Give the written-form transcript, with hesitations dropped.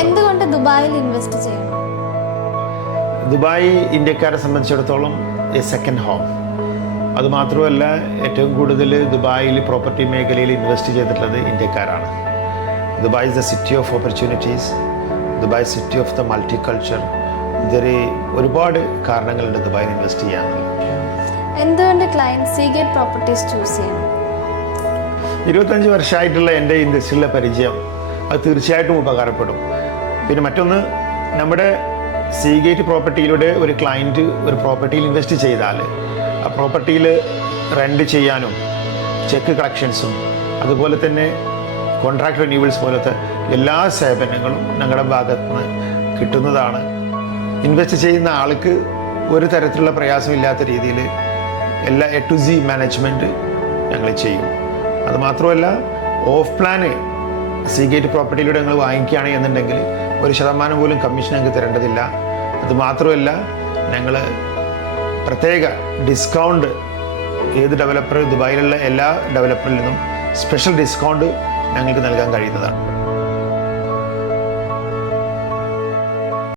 എന്തുകൊണ്ട് ദുബായിൽ ഇൻവെസ്റ്റ് ചെയ്യണം? ദുബായ് ഇന്ത്യക്കാരെ സംബന്ധിച്ചിടത്തോളം എ സെക്കൻഡ് ഹോം. അതുമാത്രമല്ല, ഏറ്റവും കൂടുതൽ ദുബായിൽ പ്രോപ്പർട്ടി മേഖലയിൽ ഇൻവെസ്റ്റ് ചെയ്തിട്ടുള്ളത് ഇന്ത്യക്കാരാണ്. Dubai is the city of opportunities, Dubai city of the multi culture. ഇതൊരു ഒരുപാട് കാരണങ്ങളുണ്ട് ദുബായിൽ ഇൻവെസ്റ്റ് ചെയ്യാനുള്ളത്. എന്തുകൊണ്ട് ക്ലയൻറ്റ് സീഗേറ്റ് പ്രോപ്പർട്ടീസ് ചൂസ് ചെയ്യണം? 25 വർഷമായിട്ടുള്ള എൻ്റെ ഇൻഡസ്ട്രിയിലെ പരിചയം അത് തീർച്ചയായിട്ടും ഉപകാരപ്പെടും. പിന്നെ മറ്റൊന്ന്, നമ്മുടെ സീഗേറ്റ് പ്രോപ്പർട്ടിയിലൂടെ ഒരു ക്ലയൻറ്റ് ഒരു പ്രോപ്പർട്ടിയിൽ ഇൻവെസ്റ്റ് ചെയ്താൽ ആ പ്രോപ്പർട്ടിയിൽ റെൻറ്റ് ചെയ്യാനും ചെക്ക് കളക്ഷൻസും അതുപോലെ തന്നെ കോൺട്രാക്ട് റിന്യൂവൽസ് പോലത്തെ എല്ലാ സേവനങ്ങളും ഞങ്ങളുടെ ഭാഗത്ത് നിന്ന് കിട്ടുന്നതാണ്. ഇൻവെസ്റ്റ് ചെയ്യുന്ന ആൾക്ക് ഒരു തരത്തിലുള്ള പ്രയാസമില്ലാത്ത രീതിയിൽ എല്ലാ A to Z മാനേജ്മെൻറ്റ് ഞങ്ങൾ ചെയ്യും. അതുമാത്രമല്ല, ഓഫ് പ്ലാന് സീഗേറ്റ് പ്രോപ്പർട്ടിയിലൂടെ ഞങ്ങൾ വാങ്ങിക്കുകയാണ് എന്നുണ്ടെങ്കിൽ 1% പോലും കമ്മീഷൻ ഞങ്ങൾക്ക് തരേണ്ടതില്ല. അതുമാത്രമല്ല, ഞങ്ങൾ പ്രത്യേക ഡിസ്കൗണ്ട് ഏത് ഡെവലപ്പർ ദുബായിലുള്ള എല്ലാ ഡെവലപ്പറിൽ നിന്നും സ്പെഷ്യൽ ഡിസ്കൗണ്ട് ഞങ്ങൾക്ക് നൽകാൻ കഴിയുന്നതാണ്.